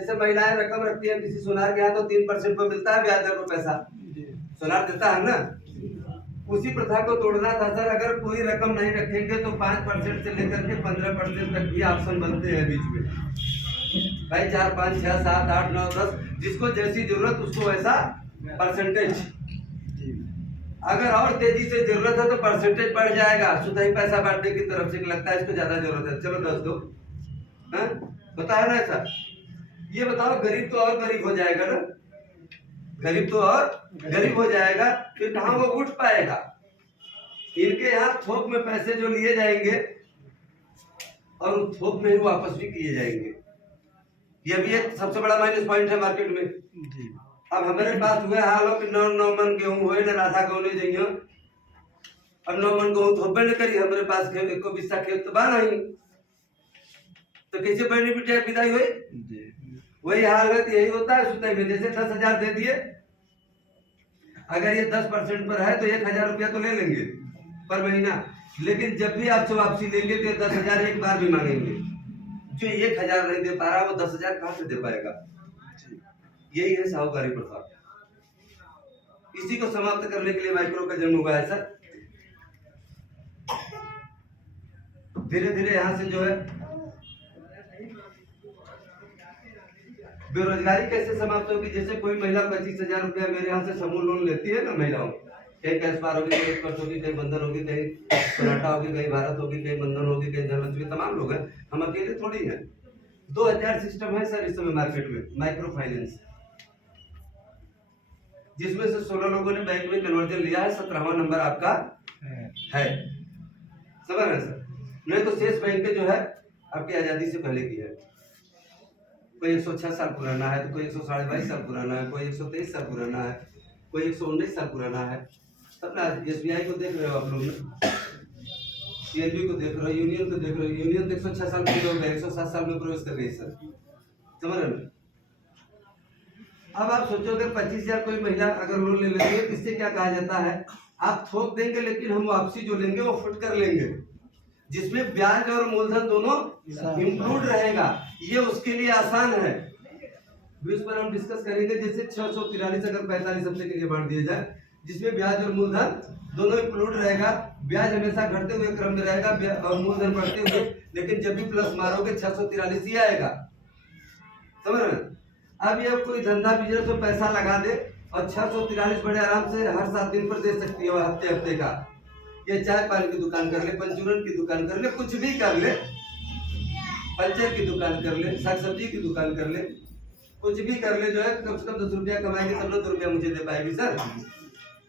जैसे महिलाएं रकम रखती है किसी सुनार के यहाँ तो 3% पर मिलता है ब्याज दर पर पैसा, सुनार देता है ना। उसी प्रथा को तोड़ना था सर। अगर कोई रकम नहीं रखेंगे तो 5% से लेकर के 15% तक भी ऑप्शन बनते हैं बीच में। भाई 4, 5, 6, 7, 8, 9, 10 जिसको जैसी जरूरत उसको वैसा परसेंटेज। अगर और तेजी से जरूरत है तो परसेंटेज बढ़ जाएगा। सुधाई पैसा बांटने की तरफ से लगता है इसको ज्यादा जरूरत है, चलो 10 दो। पता है ना ऐसा। ये बताओ गरीब तो और गरीब हो जाएगा ना, गरीब तो और गरीब हो जाएगा, फिर कहाँ वो उठ पाएगा। इनके यहाँ थोक में पैसे जो लिए जाएंगे और उस थोक में ही वापस भी किए जाएंगे। ये भी एक सबसे बड़ा माइनस पॉइंट है मार्केट में। अब हमारे पास हुए हाल हो कि 9 मन गेहूं हुए न राधा गौने जाइयो। अब 9 मन गेहूं थोपे न करी, हमारे पास खेत एको बिस्सा खेत तो बा नहीं, तो कैसे बेनिफिट विदाई हुई। वही हाल है, तो यही होता है सुताई में। जैसे 10,000 दे दिए, अगर ये 10% पर है तो 1,000 रुपया तो ले लेंगे पर महीना, लेकिन जब भी आपसे वापसी लेंगे तो 10,000 एक बार भी मांगेंगे। जो 1,000 नहीं दे पा रहा वो 10,000 कहां से दे पाएगा। यही है साहूकारी प्रथा। इसी को समाप्त करने के लिए माइक्रो का जन्म हुआ है सर। धीरे धीरे यहाँ से जो है बेरोजगारी कैसे समाप्त होगी। जैसे कोई महिला 25,000 रुपया मेरे यहाँ से समूह लोन लेती है ना महिलाओं, कहीं कैश पार होगी, कहीं उत्कर्ष होगी, कहीं बंधन होगी, कहीं सोनाटा होगी, कहीं भारत होगी, कहीं बंधन होगी, कहीं धनलक्ष्मी, तमाम लोग हैं, हम अकेले थोड़ी हैं। 2,000 सिस्टम है सर इस समय मार्केट में माइक्रो फाइनेंस, जिसमें से 16 लोगों ने बैंक में कन्वर्जन लिया है, 17वां नंबर आपका है। समझ रहे सर। नहीं तो शेष बैंक जो है आपकी आजादी से पहले की है। कोई 106 साल पुराना है, तो कोई 122 साल पुराना है, कोई 123 साल पुराना है, कोई 119 साल पुराना है। तब ना SBI को देख रहे हो आप लोग, PNB को देख रहे हो, यूनियन को देख रहे हो। यूनियन तो 106 साल की हो गए, 107 साल में प्रवेश कर गई सर। समझ रहे हैं। अब आप सोचोगे 25,000 कोई महिला अगर लोन ले लेती है, इससे क्या कहा जाता है, आप थोक देंगे लेकिन हम वापसी जो लेंगे वो फुट कर लेंगे, जिसमें ब्याज और मूलधन दोनों इंक्लूड रहेगा। ये उसके लिए आसान है। इस पर हम डिस्कस करेंगे। जैसे 643 अगर 45 हफ्ते के लिए बांट दिया जाए, जिसमें ब्याज और मूलधन दोनों इंक्लूड रहेगा। ब्याज हमेशा घटते हुए क्रम में रहेगा और मूलधन बढ़ते हुए, लेकिन जब भी प्लस मारोगे 643 ही आएगा। समझ रहे हैं। अब ये कोई धंधा बिजनेस में पैसा लगा दे और 643 बड़े आराम से हर 7 दिन पर दे सकती है, हफ्ते हफ्ते का। ये चाय पान की दुकान कर ले, पंचूरन की दुकान कर ले, कुछ भी कर ले, पंचर की दुकान कर ले, साग सब्जी की दुकान कर ले, कुछ भी कर ले, जो है कम से कम 10 रुपया कमाएंगे तब 9 रुपया मुझे दे पाएगी सर।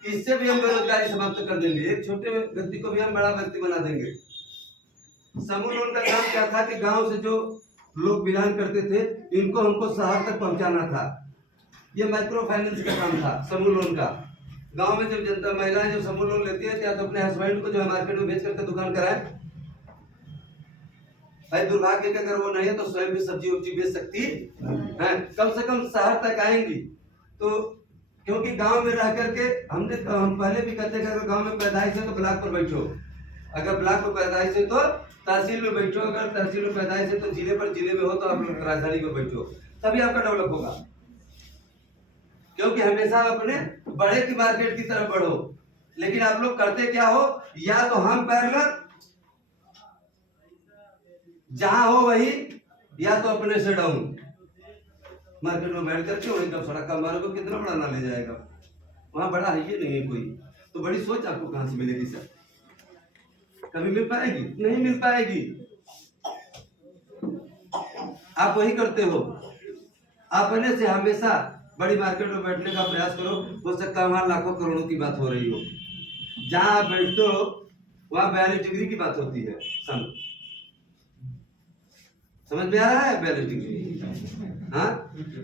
इससे भी हम बेरोजगारी समाप्त कर देंगे। एक छोटे व्यक्ति को भी हम बड़ा व्यक्ति बना देंगे। समूह लोन का काम क्या था कि गांव से जो लोग बिलोंग करते थे इनको हमको शहर तक पहुंचाना था। ये माइक्रो फाइनेंस का काम था समूह लोन का। गांव में जब जनता महिलाएं जो समूह लोन लेती है, या तो अपने हस्बैंड को जो है मार्केट में बेच करके दुकान कराए। भाई दुर्भाग्य के अगर वो नहीं है तो स्वयं भी सब्जी उब्जी बेच सकती है, कम से कम शहर तक आएंगी। तो क्योंकि गांव में रह करके हम पहले भी कहते हैं, अगर गांव में पैदाइश है तो ब्लॉक पर बैठो, अगर ब्लॉक पर पैदाइश है तो तहसील में बैठो, अगर तहसील में पैदाइश है तो जिले में हो तो आप राजधानी में बैठो, तभी आपका डेवलप होगा। क्योंकि हमेशा अपने बड़े की मार्केट की तरफ बढ़ो। लेकिन आप लोग करते क्या हो, या तो हम पैरेलल जहां हो वही, या तो अपने से डाउन मार्केट में बैठ करके वही कब सड़क का मारोगे, कितना बड़ा ना ले जाएगा। वहां बड़ा है ये नहीं है कोई, तो बड़ी सोच आपको कहां से मिलेगी सर। कभी मिल पाएगी? नहीं मिल पाएगी। आप वही करते हो। अपने से हमेशा बड़ी मार्केट में बैठने का प्रयास करो। हो सकता है वहां लाखों करोड़ों की बात हो रही हो, जहां आप बैठते हो वहां 42 डिग्री की बात होती है। समझ में आ रहा है 42 डिग्री। हाँ,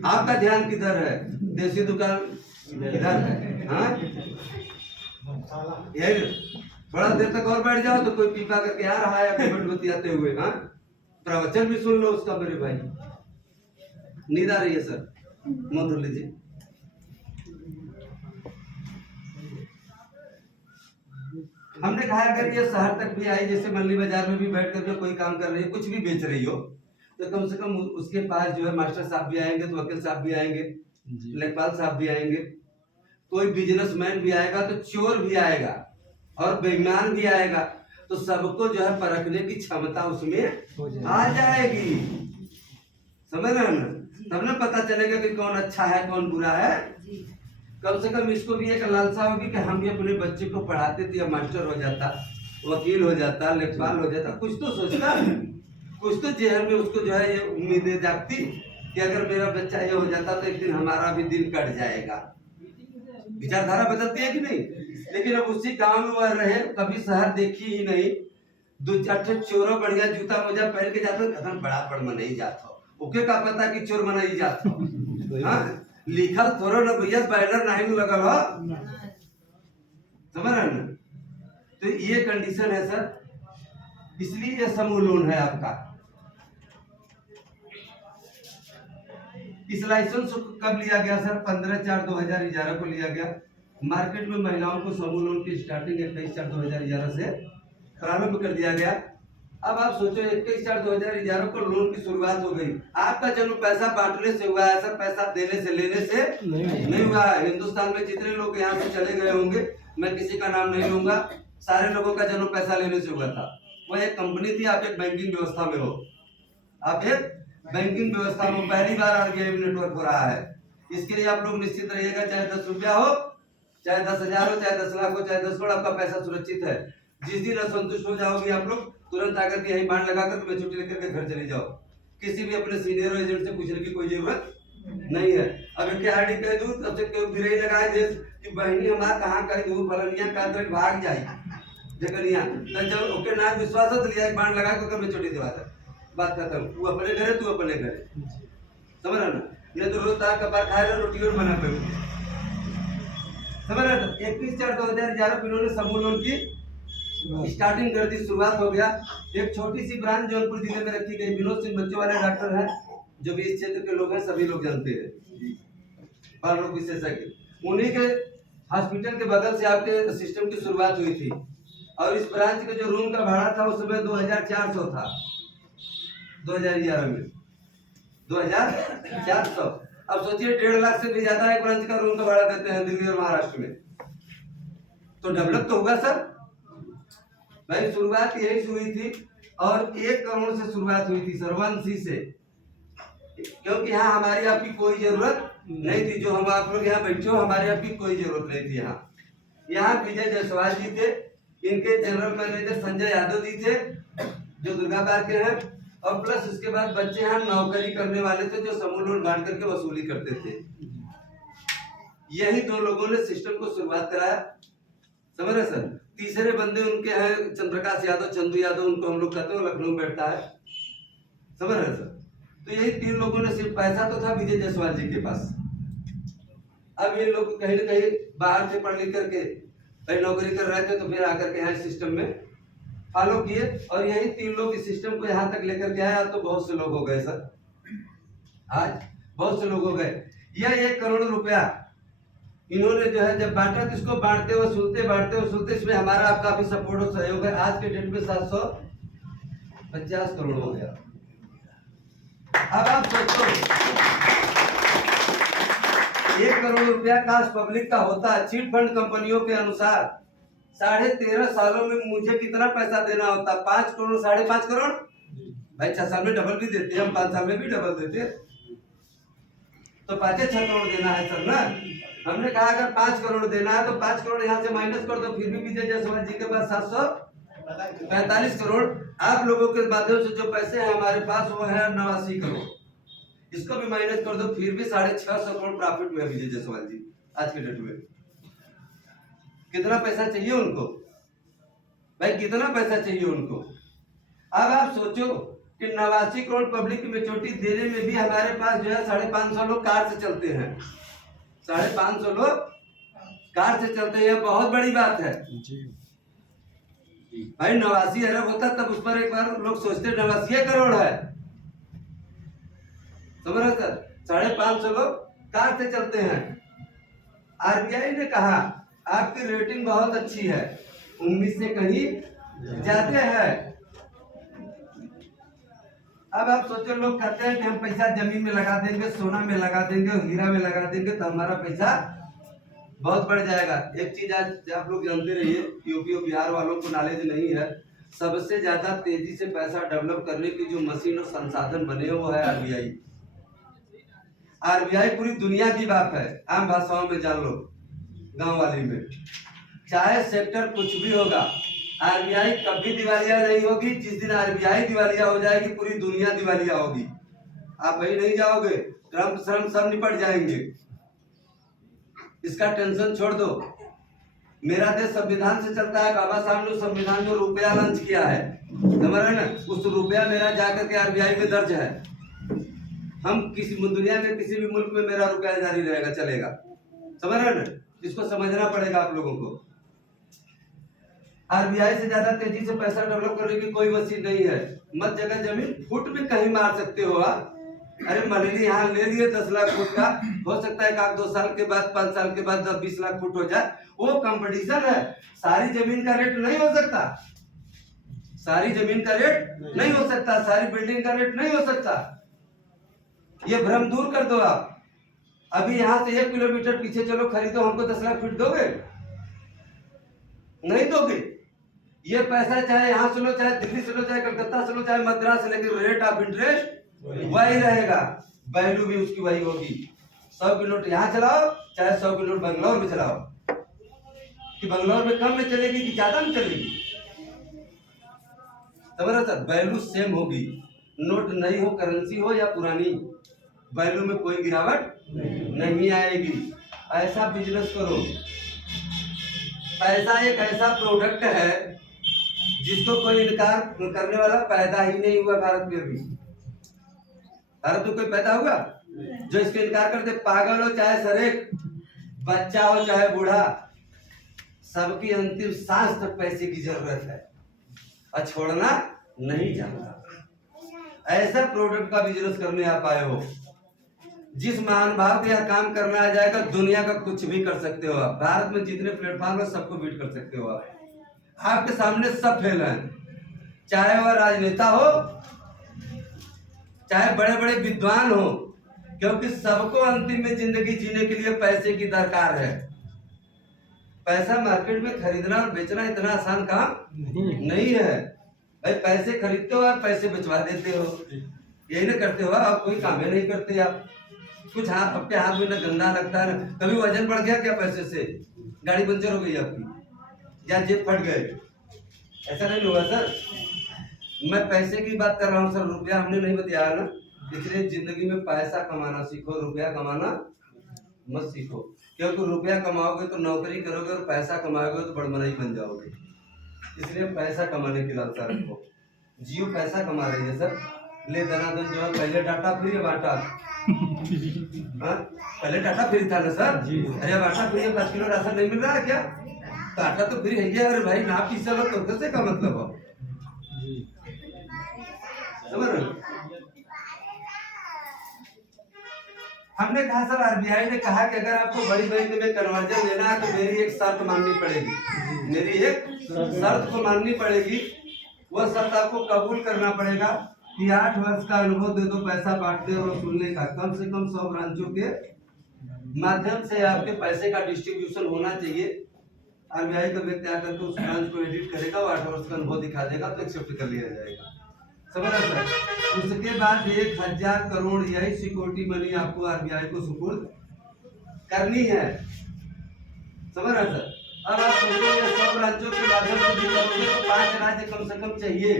आपका ध्यान किधर है? देसी दुकान किधर है? हाँ, यही बड़ा देर तक और बैठ जाओ तो कोई पीपा करके आ रहा है बतियाते हुए। हाँ, प्रवचन भी सुन लो उसका मेरे भाई। नींद आ रही है सर, मुंह धुल लीजिए। हमने कहा अगर ये शहर तक भी आई, जैसे मंडी बाजार में भी बैठ करके कोई काम कर रही है, कुछ भी बेच रही हो, तो कम से कम उसके पास जो है मास्टर साहब भी आएंगे, तो वकील साहब भी आएंगे, लेखपाल साहब भी आएंगे, कोई बिजनेसमैन भी आएगा, तो चोर भी आएगा और बेईमान भी आएगा, तो सबको जो है परखने की क्षमता उसमें आ जाएगी। समझ रहे हैं ना? तब ना पता चलेगा कि कौन अच्छा है कौन बुरा है। कम से कम इसको भी एक लालसा होगी कि हम भी अपने बच्चे को पढ़ाते थे, मास्टर हो जाता, वकील हो जाता, लेखपाल हो जाता, कुछ तो सोचता, कुछ तो जेहन में उसको जो है ये उम्मीदें जागती कि अगर मेरा बच्चा ये हो जाता तो एक दिन हमारा भी दिन कट जाएगा। विचारधारा बदलती है कि नहीं? लेकिन अब उसी गांव में वह रहे, कभी शहर देखी ही नहीं, 2-4 चोरों बढ़िया जूता मोजा पहन के जाते, कदम बड़ा पड़ में नहीं जाता, ओके का पता कि चोर मना ही जाता। हाँ, लिखल थोड़ा ना भैया, बैनर नहीं लगल हो, समझ रहे ना? तो ये कंडीशन है सर, इसलिए ये समूह लोन है आपका। इस लाइसेंस कब लिया गया सर? 15/4/2011 को लिया गया। मार्केट में महिलाओं को समूह लोन की स्टार्टिंग 21/4/2011 से प्रारंभ कर दिया गया। अब आप सोचो 21/4/2011 को लोन की शुरुआत हो गई। आपका जन्म पैसा बांटने से हुआ है सर, पैसा देने से लेने से नहीं हुआ। हिंदुस्तान में जितने लोग यहाँ से चले गए होंगे, मैं किसी का नाम नहीं लूंगा, सारे लोगों का जन्म पैसा लेने से हुआ था। वह एक कंपनी थी, आप एक बैंकिंग व्यवस्था में हो, आप एक बैंकिंग व्यवस्था में पहली बार आरबीआई नेटवर्क हो रहा है। इसके लिए आप लोग निश्चित रहिएगा, चाहे 10 रुपया हो, चाहे 10,000 हो, चाहे 10 लाख हो, चाहे 10 करोड़, आपका पैसा सुरक्षित है। जिस दिन असंतुष्ट हो जाओगे आप लोग, तुरंत आकर के यही बांड लगाकर तुम्हें छुट्टी लेकर के घर चले जाओ। किसी भी अपने सीनियर एजेंट से पूछने की कोई जरूरत नहीं है। अब क्या आरडी कह दूं, तब से कोई गिरई लगाए दे कि बहनी हमारा कहां कहीं दूर फलनिया का तो भाग जाए जगनिया, तो जब ओके ना विश्वास हो तो लिया बांड लगा के मैं छुट्टी दिवाता, बात खत्म। तू अपने घरे, तू अपने घरे, समझ रहा ना? ये तो रोज तार कपार खाए रहे, रोटी और बना पे, समझ रहा था? 21/4/2011 को इन्होंने समूह लोन की स्टार्टिंग कर दी, शुरुआत हो गया। एक छोटी सी ब्रांच जौनपुर जिले में रखी गई। विनोद सिंह बच्चों वाले डॉक्टर हैं, जो भी इस क्षेत्र के लोग हैं सभी लोग जानते हैं, बाल रोग विशेषज्ञ। उन्हीं के हॉस्पिटल के बगल से आपके सिस्टम की शुरुआत हुई थी। और इस ब्रांच का जो रूम का भाड़ा था उस समय 2400 था, 2011 में 2400। अब सोचिए 1.5 लाख से भी ज्यादा एक ब्रांच का रूम का भाड़ा देते हैं दिल्ली और महाराष्ट्र में, तो डेवलप तो होगा सर भाई। शुरुआत यही से हुई थी और 1 करोड़ से शुरुआत हुई थी सर, 1C से, क्योंकि यहाँ हमारी आपकी कोई जरूरत नहीं थी। जो हम आप लोग यहाँ बैठे हो, हमारी आपकी कोई जरूरत नहीं थी। यहाँ विजय जायसवाल जी थे, इनके जनरल मैनेजर संजय यादव जी थे जो दुर्गा पार्क के हैं, और प्लस उसके बाद बच्चे यहाँ नौकरी करने वाले थे जो समूह लोन बांट करके वसूली करते थे। यही 2 लोगों ने सिस्टम को शुरुआत कराया, समझ रहे सर? तीसरे बंदे उनके हैं चंद्रप्रकाश यादव, चंदू यादव उनको हम लोग कहते हैं, लखनऊ बैठता है, समझ रहे सर? तो यही 3 लोगों ने, सिर्फ पैसा तो था विजय जायसवाल जी के पास। अब ये लोग कहीं ना कहीं बाहर से पढ़ लिख करके कहीं नौकरी कर रहे थे, तो फिर आकर के यहाँ सिस्टम में फॉलो किए, और यही 3 लोग इस सिस्टम को यहाँ तक लेकर के आए। आज तो बहुत से लोग हो गए सर, आज बहुत से लोग हो गए। यह 1 करोड़ रुपया इन्होंने जो है जब बांटा, तो इसको बांटते वसूलते इसमें हमारा आपका भी सपोर्ट और सहयोग है। आज के डेट में 750 करोड़ हो गया। अब आप सोचो 1 करोड़ रुपया काश पब्लिक का होता, चिट फंड कंपनियों के अनुसार 13.5 सालों में मुझे कितना पैसा देना होता? 5 करोड़, 5.5 करोड़ भाई। 6 साल में डबल भी देते हैं हम, 5 साल में भी डबल देते हैं, तो 5-6 करोड़ देना है सर ना। हमने कहा अगर 5 करोड़ देना है तो 5 करोड़ यहाँ से माइनस कर दो, फिर भी विजय जायसवाल जी के पास 745 करोड़। आप लोगों के माध्यम से जो पैसे हैं हमारे पास वो है 89 करोड़, इसको भी माइनस कर दो, फिर भी 650 करोड़ प्रॉफिट में है विजय जायसवाल जी आज के डेट में। कितना पैसा चाहिए उनको भाई, कितना पैसा चाहिए उनको? अब आप सोचो कि 89 करोड़ पब्लिक की मेच्योरिटी देने में भी हमारे पास जो है 550 लोग कार से चलते हैं, 550 लोग कार से चलते हैं। बहुत बड़ी बात है भाई। 89 अरब होता तब उस पर एक बार लोग सोचते 89 करोड़ है, समझ रहे सर? 550 लोग कार से चलते हैं। आरबीआई ने कहा आपकी रेटिंग बहुत अच्छी है, 19 से कहीं ज्यादा है। अब आप सोचो, लोग कहते हैं कि हम पैसा जमीन में लगा देंगे, सोना में लगा देंगे, हीरा में लगा देंगे तो हमारा पैसा बहुत बढ़ जाएगा। एक चीज आज आप लोग जानते रहिए, यूपी और बिहार वालों को नॉलेज नहीं है, सबसे ज्यादा तेजी से पैसा डेवलप करने की जो मशीन और संसाधन बने वो है आरबीआई। आरबीआई पूरी दुनिया की बात है, आम भाषाओं में जान लो, गांव वाली में। चाहे सेक्टर कुछ भी होगा, आरबीआई कभी दिवालिया नहीं होगी। जिस दिन आरबीआई दिवालिया हो जाएगी पूरी दुनिया दिवालिया होगी। आप वही नहीं जाओगे, ट्रम्प श्रम सब निपट जाएंगे। इसका टेंशन छोड़ दो। मेरा देश संविधान से चलता है। बाबा साहब ने संविधान में रुपया लॉन्च किया है, समझ रहे ना? उस रुपया मेरा जाकर के आरबीआई में दर्ज है। हम किसी दुनिया के किसी भी मुल्क में मेरा रुपया जारी रहेगा, चलेगा, समझ रहे ना? इसको समझना पड़ेगा आप लोगों को। आरबीआई से ज्यादा तेजी से पैसा डेवलप करने की कोई मशीन नहीं है। मत जगह जमीन फुट में कहीं मार सकते हो आप। अरे मनीली यहाँ ले लिए 10 लाख फुट का, हो सकता है कि 2 साल के बाद 5 साल के बाद 20 लाख फुट हो जाए। वो कंपटीशन है, सारी जमीन का रेट नहीं हो सकता, सारी जमीन का रेट नहीं हो सकता, सारी बिल्डिंग का रेट नहीं हो सकता। ये भ्रम दूर कर दो आप। अभी यहाँ से 1 किलोमीटर पीछे चलो, खरीदो, हमको 10 लाख फीट दोगे? नहीं दोगे। ये पैसा चाहे यहाँ से लो, चाहे दिल्ली से लो, चाहे कलकत्ता से लो, चाहे मद्रास से, लेकिन रेट ऑफ इंटरेस्ट वही रहेगा, वैल्यू भी उसकी वही होगी। 100 की नोट यहाँ चलाओ, चाहे 100 की नोट बंगलौर में चलाओ, कि बंगलौर में कम में चलेगी कि ज्यादा में चलेगी? समझ रहे सर? वैल्यू सेम होगी। नोट नई हो, करेंसी हो या पुरानी, वैल्यू में कोई गिरावट नहीं आएगी। ऐसा बिजनेस करो। पैसा एक ऐसा प्रोडक्ट है जिसको कोई इनकार करने वाला पैदा ही नहीं हुआ भारत में। अभी भारत में कोई पैदा हुआ जो इसके इनकार करते? पागल हो चाहे सरेक, बच्चा हो चाहे बूढ़ा, सबकी अंतिम सांस तक पैसे की जरूरत है और छोड़ना नहीं चाहता। ऐसा प्रोडक्ट का बिजनेस करने आप आए हो, जिस महान भाव के यह काम करना आ जाएगा, दुनिया का कुछ भी कर सकते हो आप। भारत में जितने प्लेटफॉर्म है सबको बीट कर सकते हो आप। आपके सामने सब फेल हैं, चाहे वह राजनेता हो, चाहे बड़े बड़े विद्वान हो, क्योंकि सबको अंतिम में जिंदगी जीने के लिए पैसे की दरकार है। पैसा मार्केट में खरीदना और बेचना इतना आसान काम नहीं है भाई। पैसे खरीदते हो और पैसे बेचवा देते हो, यही ना करते हो आप? कोई काम ही नहीं करते आप। कुछ हाथ, आपके हाथ में ना गंदा लगता है ना। कभी वजन बढ़ गया क्या पैसे से? गाड़ी पंचर हो गई आपकी या जेब फट गए? ऐसा नहीं हुआ सर। मैं पैसे की बात कर रहा हूँ सर, रुपया हमने नहीं बताया ना। इसलिए जिंदगी में पैसा कमाना सीखो, रुपया कमाना मत सीखो। क्योंकि रुपया कमाओगे तो नौकरी करोगे और पैसा कमाओगे तो बड़मनाई बन जाओगे। इसलिए पैसा कमाने की लालसा रखो। जियो पैसा कमा रही है सर, ले दनादन जो है। पहले डाटा फ्री है, बाटा पहले डाटा फ्री था ना सर? अरे बाटा फ्री है, 5 किलो राशन नहीं मिल रहा है क्या? डाटा तो फ्री है। अरे भाई ना पीसा लो तो कैसे का मतलब हो? समझ रहे? हमने कहा सर, आरबीआई ने कहा कि अगर आपको बड़ी बैंक में कन्वर्जन लेना है तो मेरी एक शर्त माननी पड़ेगी। मेरी एक शर्त को माननी पड़ेगी। वह शर्त आपको कबूल करना पड़ेगा कि 8 वर्ष का अनुभव दे दो पैसा बांटने और वसूलने का। कम से कम 100 ब्रांचों के माध्यम से आपके पैसे का डिस्ट्रीब्यूशन होना चाहिए। आरबीआई का व्यक्ति आकर के उस ब्रांच को एडिट करेगा, वो 8 वर्ष का अनुभव दिखा देगा तो एक्सेप्ट कर लिया जाएगा। समझ रहे सर? उसके बाद 1000 करोड़ यही सिक्योरिटी मनी आपको आरबीआई को सुपुर्द करनी है। समझ रहे सर? अब आप सोचोगे 100 ब्रांचों के माध्यम से भी करोगे तो 5 राज्य कम से कम चाहिए।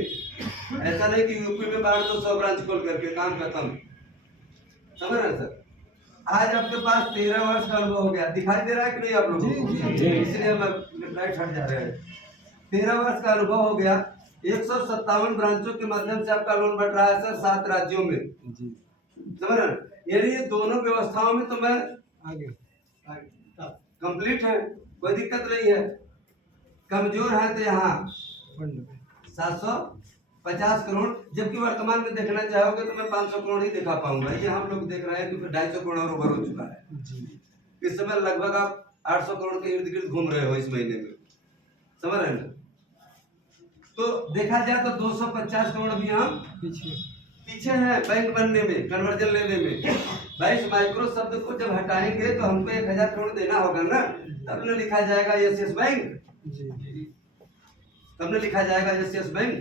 ऐसा नहीं कि यूपी में बांट दो 100 ब्रांच खोल करके काम खत्म। समझ रहे सर? आज आपके पास 13 वर्ष का अनुभव हो गया, दिखाई दे रहा है कि नहीं आप लोगों को? इसलिए हम राइट हट जा रहे हैं। 13 वर्ष का अनुभव हो गया, 157 ब्रांचों के माध्यम से आपका लोन बढ़ रहा है सर 7 राज्यों में। समझ रहे? यानी ये दोनों व्यवस्थाओं में तो मैं आगे कंप्लीट है, कोई दिक्कत नहीं है। कमजोर है तो यहाँ 750 करोड़, जबकि वर्तमान में देखना चाहोगे तो मैं 500 करोड़ ही दिखा पाऊंगा। ये हम लोग देख रहे हैं कि 250 करोड़ और ओवर हो चुका है। इस समय लगभग आप 800 करोड़ के इर्द गिर्द घूम रहे हो इस महीने में। समझ रहे हैं? तो देखा जाए तो 250 करोड़ भी हम पीछे हैं बैंक बनने में, कन्वर्जन लेने में। भाई इस माइक्रो शब्द को जब हटाएंगे तो हमको 1000 करोड़ देना होगा ना, तब न लिखा जाएगा यस बैंक, तब न लिखा जाएगा यस बैंक,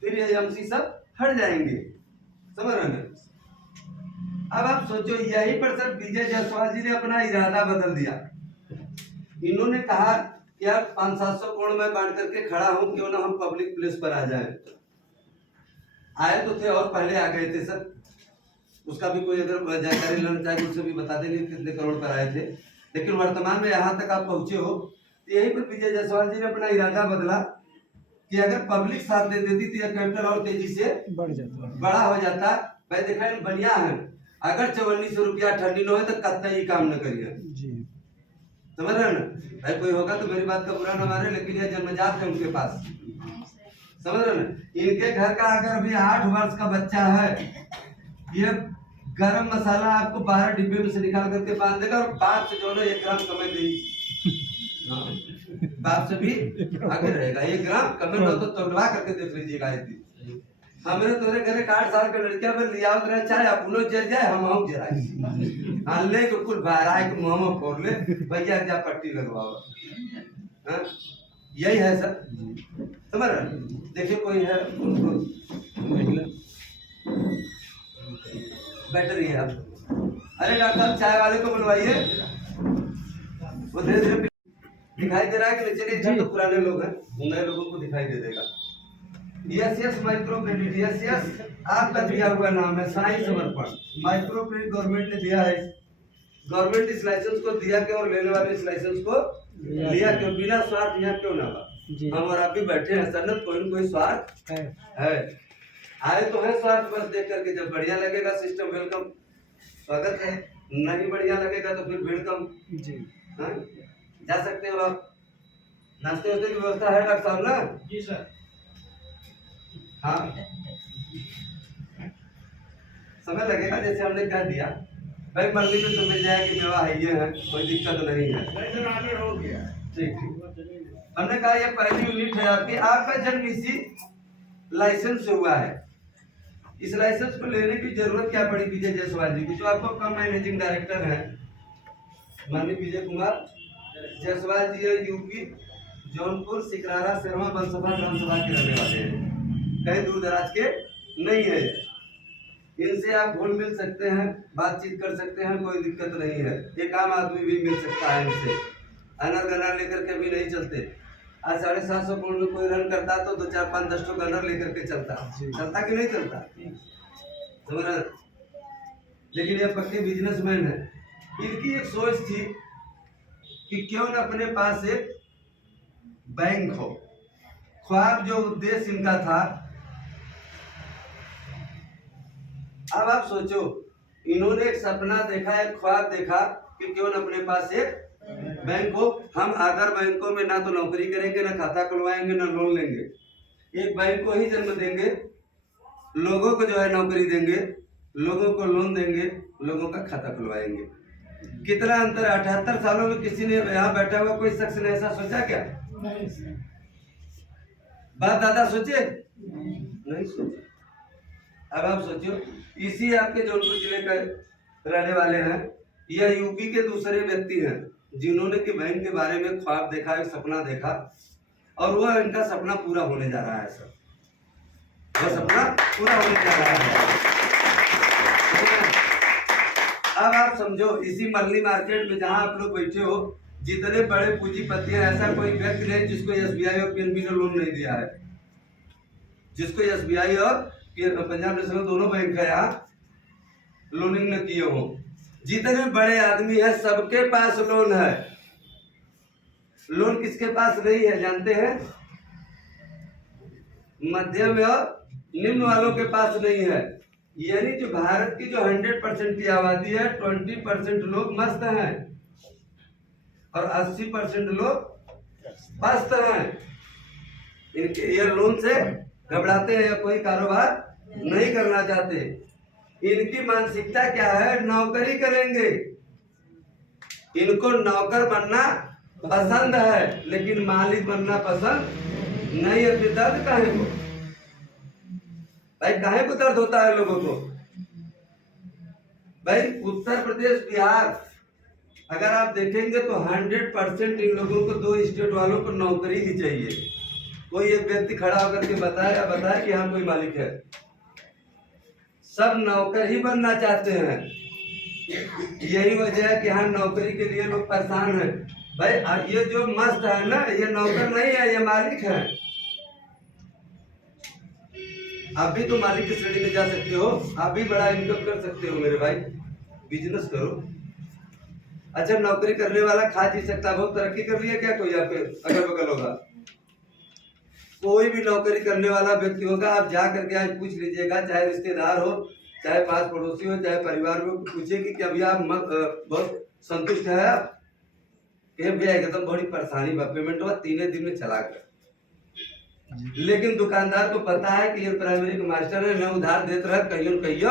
फिर ये एमसी सब हट जाएंगे। समझ रहे हैं? अब आप सोचो, यही पर सर विजय जायसवाल जी ने अपना इरादा बदल दिया। इन्होंने कहा कि यार 500-700 करोड़ में बांट करके खड़ा हूं, क्यों ना हम पब्लिक प्लेस पर आ जाए। आए तो थे और पहले आ गए थे सर, उसका भी कोई अगर जानकारी लेना चाहे उससे भी बता देंगे कितने करोड़ पर आए थे। लेकिन वर्तमान में यहाँ तक आप पहुंचे हो, तो यही पर विजय जायसवाल जी ने अपना इरादा बदला कि अगर पब्लिक साथ दे देती तो यह कैपिटल और तेजी से बड़ा हो जाता। भाई देखा बढ़िया है, अगर 5400 रुपया ठंडी न हो तो कत्ता ही काम न करिए। समझ रहे ना भाई? कोई होगा तो मेरी बात का बुरा न माने, लेकिन यह जन्मजात है उनके पास। समझ रहे ना? इनके घर का अगर अभी 8 वर्ष का बच्चा है, ये गरम मसाला आपको 12 डिब्बे में से निकाल करके बांध देगा, और बाप से जो है 1 ग्राम कमे नहीं, बाप से भी आगे रहेगा। 1 ग्राम कमे न तो तोड़वा करके देख लीजिएगा। हमरे तोरे घरे 8 साल के लड़किया पर लिया रहे, चाहे अपनो जर जाए हम जराई हाँ ले के कुल बहराए के मुंह में फोड़ ले, भैया जा पट्टी लगवाओ। हाँ यही है सर। समझ रहे? देखिए कोई है उनको बैठ रही है आप, अरे डॉक्टर साहब चाय वाले को बुलवाइए, वो धीरे धीरे दिखाई दे रहा है कि नीचे नीचे तो पुराने लोग हैं, नए लोगों को दिखाई दे देगा। यस माइक्रो क्रेडिट, यस आपका दिया हुआ नाम है साई समर्पण। माइक्रो क्रेडिट गवर्नमेंट ने दिया है, गवर्नमेंट इस लाइसेंस को दिया क्यों और लेने वाले इस लाइसेंस को लिया क्यों? बिना स्वार्थ यहाँ क्यों ना बा? हम और आप भी बैठे हैं सर, कोई न कोई स्वार्थ है। आए तो है स्वार्थ बस देख करके, जब बढ़िया लगेगा सिस्टम वेलकम स्वागत है, नहीं बढ़िया लगेगा तो फिर वेलकम जी। हाँ जा सकते हो आप, नाश्ते वास्ते की व्यवस्था है डॉक्टर साहब ना? जी सर। हाँ समय लगेगा जैसे हमने कह दिया, भाई मंडी में तो मिल जाएगी, मेवा है ये है, कोई दिक्कत नहीं है। ठीक ठीक, हमने कहा ये पहली यूनिट है आपकी, आपका जन्म इसी लाइसेंस से हुआ है। इस लाइसेंस को लेने की जरूरत क्या पड़ी विजय जायसवाल जी की, जो आपको कम मैनेजिंग डायरेक्टर है माननीय विजय कुमार जायसवाल जी है, यूपी जौनपुर सिकरारा सिरवा बनसभा ग्राम सभा के रहने वाले हैं, कहीं दूर दराज के नहीं है। इनसे आप घुल मिल सकते हैं, बातचीत कर सकते हैं, कोई दिक्कत नहीं है। एक आम आदमी भी मिल सकता है इनसे, अनर गनर लेकर के भी नहीं चलते। आज 750 करोड़ में कोई रन करता तो 2 4 5 10 गनर लेकर के चलता कि नहीं चलता? समझ रहे? लेकिन ये पक्के बिजनेसमैन है। इनकी एक सोच थी कि क्यों न अपने पास एक बैंक हो, ख्वाब जो उद्देश्य इनका था। अब आप सोचो, इन्होंने एक सपना देखा, एक ख्वाब देखा कि क्यों न अपने पास एक बैंक हो। हम अदर बैंकों में ना तो नौकरी करेंगे, ना खाता खुलवाएंगे, ना लोन लेंगे, एक बैंक को ही जन्म देंगे, लोगों को जो है नौकरी देंगे, लोगों को लोन देंगे, लोगों का खाता खुलवाएंगे। कितना अंतर है? 78 सालों में किसी ने यहाँ बैठा हुआ कोई शख्स ने ऐसा सोचा क्या? बात दादा सोचे नहीं सोचे। अब आप सोचो, इसी आपके जौनपुर जिले का रहने वाले हैं, यह यूपी के दूसरे व्यक्ति हैं जिन्होंने कि बैंक के बारे में ख्वाब देखा, एक सपना देखा, और वह इनका सपना पूरा होने जा रहा है सर, वह सपना पूरा होने जा रहा है। अब आप समझो, इसी मल्ली मार्केट में जहां आप लोग बैठे हो, जितने बड़े पूंजीपति हैं, ऐसा कोई व्यक्ति नहीं जिसको एसबीआई और पीएनबी ने लोन नहीं दिया है। जिसको एसबीआई और पंजाब नेशनल दोनों बैंक है यहाँ लोनिंग न किए हो। जितने बड़े आदमी है सबके पास लोन है। लोन किसके पास नहीं है जानते हैं? मध्यम और निम्न वालों के पास नहीं है। यानी जो भारत की जो 100% की आबादी है, 20% लोग मस्त हैं और 80% लोग पस्त हैं। इनके ये लोन से घबराते हैं या कोई कारोबार नहीं करना चाहते। इनकी मानसिकता क्या है? नौकरी करेंगे। इनको नौकर बनना पसंद है लेकिन मालिक बनना पसंद नहीं है। दर्द काहे को? भाई काहे को दर्द होता है लोगों को? भाई उत्तर प्रदेश बिहार अगर आप देखेंगे तो 100% इन लोगों को, 2 स्टेट वालों को नौकरी ही चाहिए। कोई एक व्यक्ति खड़ा होकर के बताए कि हाँ कोई मालिक है। सब नौकर ही बनना चाहते हैं। यही वजह है कि हाँ नौकरी के लिए लोग परेशान हैं। भाई ये जो मस्त है ना, ये नौकर नहीं है, ये मालिक है। आप भी तो मालिक की श्रेणी में जा सकते हो, आप भी बड़ा इनकम कर सकते हो मेरे भाई, बिजनेस करो। अच्छा नौकरी करने वाला खा जी सकता, बहुत तरक्की कर लिया क्या कोई आपके अगल बगल होगा? कोई भी नौकरी करने वाला व्यक्ति होगा, आप जा करके आज पूछ लीजिएगा, चाहे रिश्तेदार हो, चाहे पास पड़ोसी हो, चाहे परिवार में, पूछिए कि अभी आप बहुत संतुष्ट है आप? भैया एकदम बड़ी परेशानी बा, पेमेंट हुआ 3 दिन में चला गया। लेकिन दुकानदार को पता है कि ये प्राइमरी के मास्टर है, मैं उधार देते रहा, कहियो न कहियो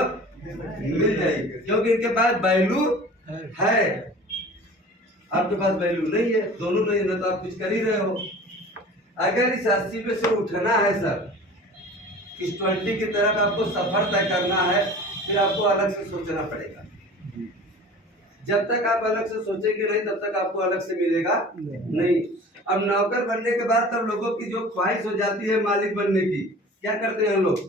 मिल जाएगी, क्योंकि इनके पास वैल्यू है। आपके पास वैल्यू नहीं है, दोनों नहीं है, तो आप कुछ कर ही रहे हो। अगर इस 80 पे से उठना है सर, इस 20 की तरफ आपको सफर तय करना है, फिर आपको अलग से सोचना पड़ेगा। जब तक आप अलग से सोचेंगे नहीं, तब तक आपको अलग से मिलेगा नहीं। अब नौकर बनने के बाद तब लोगों की जो ख्वाहिश हो जाती है मालिक बनने की, क्या करते हैं लोग?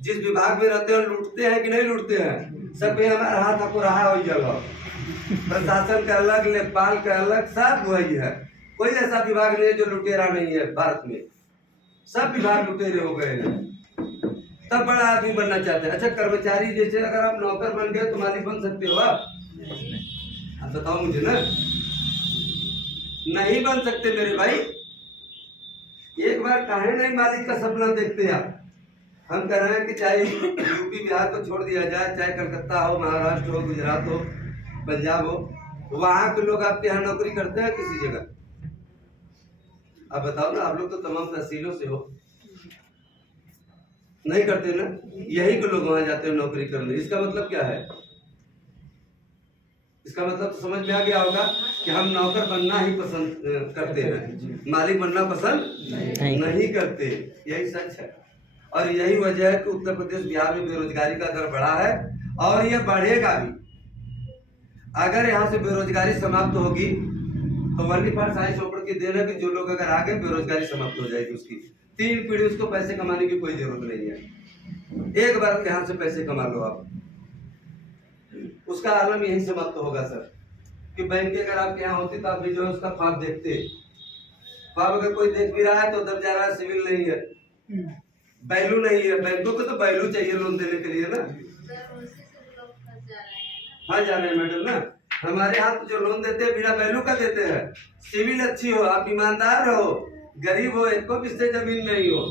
जिस विभाग में रहते हैं लूटते हैं कि नहीं लूटते हैं? सब हमारा हाथ आपको रहा हो जगह, प्रशासन का अलग, लेखपाल का अलग, सब वही है। कोई ऐसा विभाग नहीं है जो लुटेरा नहीं है भारत में, सब विभाग लुटेरे हो गए हैं। तब बड़ा आदमी बनना चाहते हैं। अच्छा कर्मचारी जैसे अगर आप नौकर बन गए तो मालिक बन सकते हो आप बताओ मुझे ना? नहीं बन सकते मेरे भाई। एक बार काहे नहीं मालिक का सपना देखते आप? हम कह रहे हैं कि चाहे यूपी बिहार को छोड़ दिया जाए, चाहे कलकत्ता हो, महाराष्ट्र हो, गुजरात हो, पंजाब हो, वहां के लोग आपके यहाँ नौकरी करते हैं किसी जगह? आप बताओ ना, आप लोग तो तमाम तहसीलों से हो, नहीं करते ना? यही के लोग वहां जाते हैं नौकरी करने। इसका मतलब क्या है? इसका मतलब तो समझ में आ गया होगा कि हम नौकर बनना ही पसंद करते हैं, मालिक बनना पसंद नहीं करते। यही सच है, और यही वजह है कि उत्तर प्रदेश बिहार में बेरोजगारी का दर बढ़ा है, और यह बढ़ेगा भी। अगर यहाँ से बेरोजगारी समाप्त होगी तो वनली फॉर साइंस ओपन की देन है कि जो लोग अगर आगे, बेरोजगारी समाप्त हो जाएगी उसकी 3 पीढ़ी, उसको पैसे कमाने की कोई जरूरत नहीं है। एक बार यहाँ से पैसे कमा लो आप, उसका आलम यही समाप्त होगा सर। कि बैंक अगर आपके यहाँ होती तो आप भी जो है उसका ख्वाब देखते। ख्वाब अगर कोई देख भी रहा है तो उधर जा रहा है, सिविल नहीं है, वैल्यू नहीं है। बैंकों को तो वैल्यू चाहिए लोन देने के लिए ना। हाँ जा रहे हैं मैडम ना, हमारे यहाँ तो जो लोन देते हैं बिना वैल्यू का देते हैं। सिविल अच्छी हो, आप ईमानदार हो, गरीब हो, एक को किससे जमीन नहीं हो,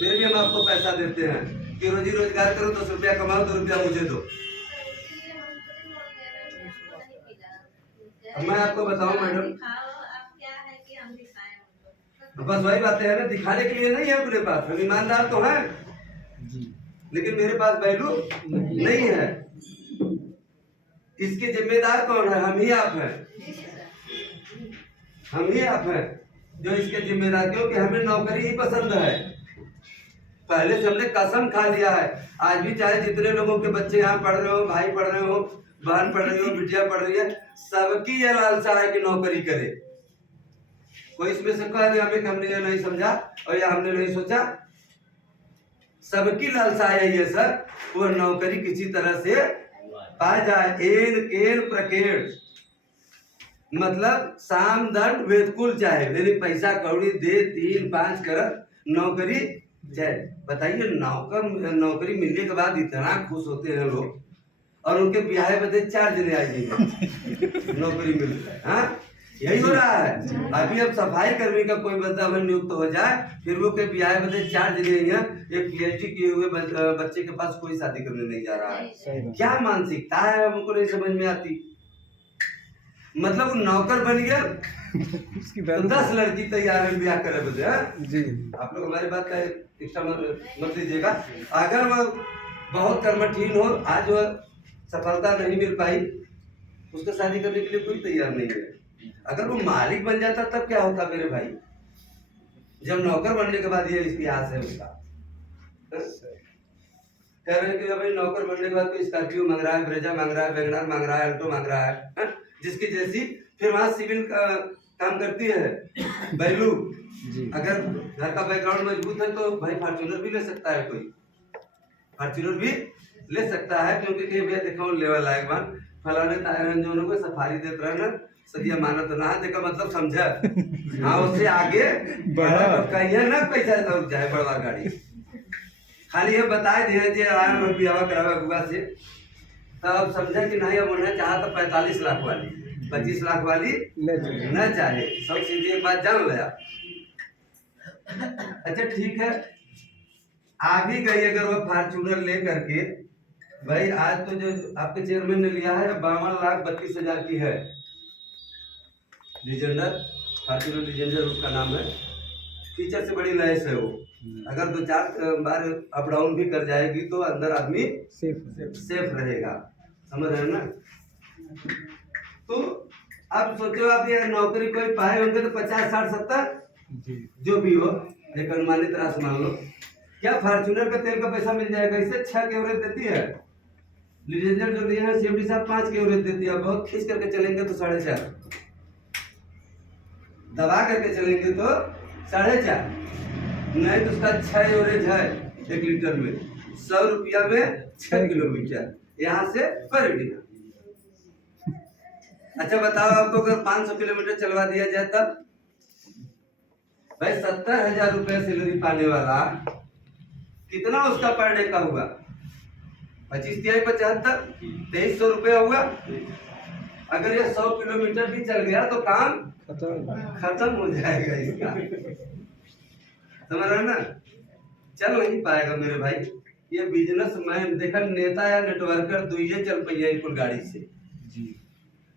फिर भी हम आपको पैसा देते हैं कि रोजी रोजगार करो, 10 रुपया कमाओ, 2 रुपया मुझे दो। मैं आपको बताऊं मैडम, बस वही बात है ना, दिखाने के लिए नहीं है अपने पास। हम ईमानदार तो हैं, लेकिन मेरे पास वैल्यू नहीं है। इसके जिम्मेदार कौन है? हम ही आप हैं, हम ही आप हैं जो इसके जिम्मेदार, क्योंकि हमें नौकरी ही पसंद है। पहले से हमने कसम खा लिया है। आज भी चाहे जितने लोगों के बच्चे यहाँ पढ़ रहे हो, भाई पढ़ रहे हो, बहन पढ़ रही हो, बिटिया पढ़ रही है, सबकी यह लालसा है कि नौकरी करे। कोई इसमें से कह दे हमें कि हमने ये नहीं समझा और या हमने नहीं सोचा, सबकी लालसा यही है सर, वो नौकरी किसी तरह से पा जाए। एन केन प्रकेण, मतलब साम दंड वेदकुल चाहे, यानी पैसा कौड़ी दे 3-5 करत नौकरी चाहे। बताइए नौकरी मिलने के बाद इतना खुश होते हैं लोग, और उनके ब्याह बदे 4 जने आएंगे नौकरी मिल जाए। हाँ यही हो रहा है अभी। अब सफाई कर्मी का कोई बंदा नियुक्त हो जाए, फिर वो के ब्याह बदे 4 जने हैं। एक PhD किए हुए बच्चे के पास कोई शादी करने नहीं जा रहा है। क्या मानसिकता है हमको नहीं समझ में आती। मतलब नौकर बन गया तो 10 लड़की तैयार है ब्याह करे बदे। जी आप लोग हमारी बात का एक्स्ट्रा मत लीजिएगा। अगर वो बहुत कर्मठीन हो, आज वो सफलता नहीं मिल पाई, उसको शादी करने के लिए कोई तैयार नहीं है। अगर वो मालिक बन जाता तब क्या होता मेरे भाई? जब नौकर बनने के बाद ये इतिहास है उसका। कह रहे हैं कि भाई नौकर बनने के बाद कोई स्कॉर्पियो मांग रहा है, ब्रेजा मांग रहा है, वैगनआर मांग रहा है, अल्टो मांग रहा है, हाँ? जिसकी जैसी फिर वहाँ सिविल का काम करती है बैलू। अगर घर का बैकग्राउंड मजबूत है तो भाई फॉर्च्यूनर भी ले सकता है, कोई फॉर्च्यूनर भी ले सकता है, क्योंकि भैया देखो लेवल लायक बन फलाने तायरन जो को सफारी देते रहना सदिया मानत ना है, देखा मतलब समझा। हाँ उससे आगे बढ़ा तो कहिए ना पैसा लग जाए बड़वा गाड़ी। खाली ये बताए दिए जे आराम में बियाह करावे बुआ से, तब समझा कि नहीं अब उन्हें चाहा तो 45 लाख वाली 25 लाख वाली न चाहे, सब सीधी एक बात जान लिया। अच्छा ठीक है, आ भी गई अगर वो फॉर्च्यूनर ले करके, भाई आज तो जो आपके चेयरमैन ने लिया है 52,32,000 की है लीजेंडर, फॉर्च्यूनर लीजेंडर उसका नाम है। फीचर से बड़ी लैस है वो, अगर 2-4 बार अप डाउन भी कर जाएगी तो अंदर आदमी सेफ रहेगा, समझ रहे हैं ना। तो अब सोचो आप ये नौकरी कोई पाए होंगे तो 50, 60, 70 जो भी हो, एक अनुमानित राशि मान लो, क्या फॉर्च्यूनर का तेल का पैसा मिल जाएगा? इससे 6 की एवरेज देती है। लीजेंडर जो लिए हैं सीएमडी साहब 5 की एवरेज देती है, बहुत खींच करके चलेंगे तो 4.5, दबा करके चलेंगे तो 4.5, नहीं तो उसका 6 एवरेज है 1 लीटर में, 100 रुपया में 6 किलोमीटर यहाँ से पर इंडिया। अच्छा बताओ आपको अगर 500 किलोमीटर चलवा दिया जाए तब भाई 70,000 रुपया सैलरी पाने वाला कितना उसका पर डे का हुआ? 25 तिहाई 75, 2300 रुपया हुआ। अगर ये 100 किलोमीटर भी चल गया तो काम खत्म हो जाएगा इसका, समझ रहे ना। चल नहीं पाएगा मेरे भाई, ये बिजनेसमैन देखा नेता या नेटवर्कर दुइये चल पाइए कुल गाड़ी से,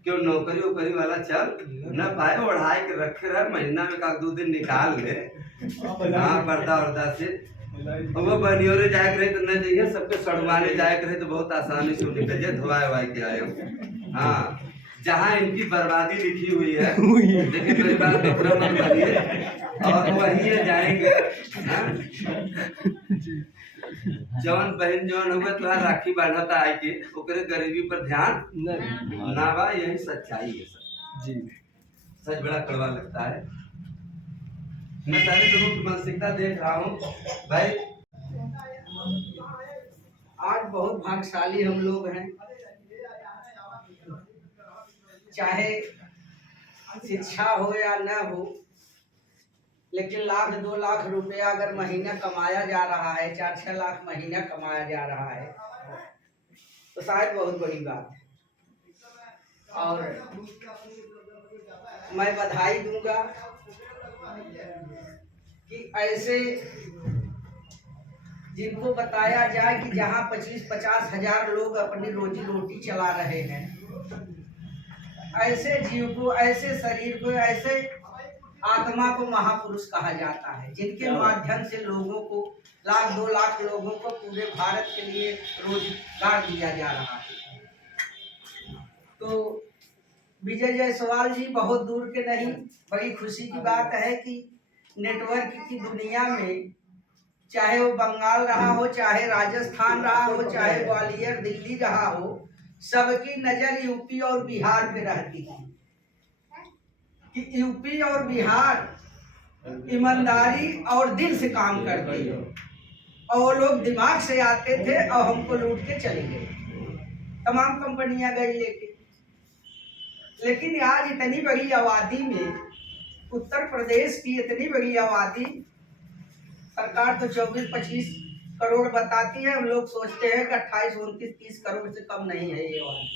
क्यों नौकरी वोकरी वाला चल न पाए, ओढ़ाई के रखे रहे, महीना में 1-2 दिन निकाल ले हाँ पर्दा वर्दा से। वो बनियोरे जाए रहे तो न जाइए, सबके सड़वाने जाए रहे तो बहुत आसानी से निकल जाए, धोवाए वाए के आए। हाँ जहाँ इनकी बर्बादी लिखी हुई है देखिए मेरी बात कपड़ा मत करिए और वहीं जाएंगे। जवान बहन जवान होगा तो राखी बांधता है कि ओकरे गरीबी पर ध्यान ना बा, यही सच्चाई है सर जी। सच बड़ा कड़वा लगता है, मैं सारे लोगों की मानसिकता देख रहा हूँ भाई। आज बहुत भाग्यशाली हम लोग हैं, चाहे शिक्षा हो या न हो, लेकिन 1-2 लाख रुपया अगर महीना कमाया जा रहा है, 4-6 लाख महीना कमाया जा रहा है तो शायद बहुत बड़ी बात है। और मैं बधाई दूंगा कि ऐसे जिनको बताया जाए कि जहां 25-50 हजार लोग अपनी रोजी रोटी चला रहे हैं, ऐसे जीव को, ऐसे शरीर को, ऐसे आत्मा को महापुरुष कहा जाता है, जिनके माध्यम से लोगों को 1-2 लाख लोगों को पूरे भारत के लिए रोजगार दिया जा रहा है। तो विजय जायसवाल जी बहुत दूर के नहीं, बड़ी खुशी की बात है कि नेटवर्क की दुनिया में, चाहे वो बंगाल रहा हो, चाहे राजस्थान रहा हो, चाहे ग्वालियर दिल्ली रहा हो, सबकी नजर यूपी और बिहार पे रहती है कि यूपी और बिहार ईमानदारी और दिल से काम करते हैं, और वो लोग दिमाग से आते थे और हमको लूट के चले गए, तमाम कंपनियां गई लेके। लेकिन आज इतनी बड़ी आबादी में, उत्तर प्रदेश की इतनी बड़ी आबादी, सरकार तो 24-25 करोड़ बताती है, हम लोग सोचते हैं कि 28-29-30 करोड़ से कम नहीं है ये वाली।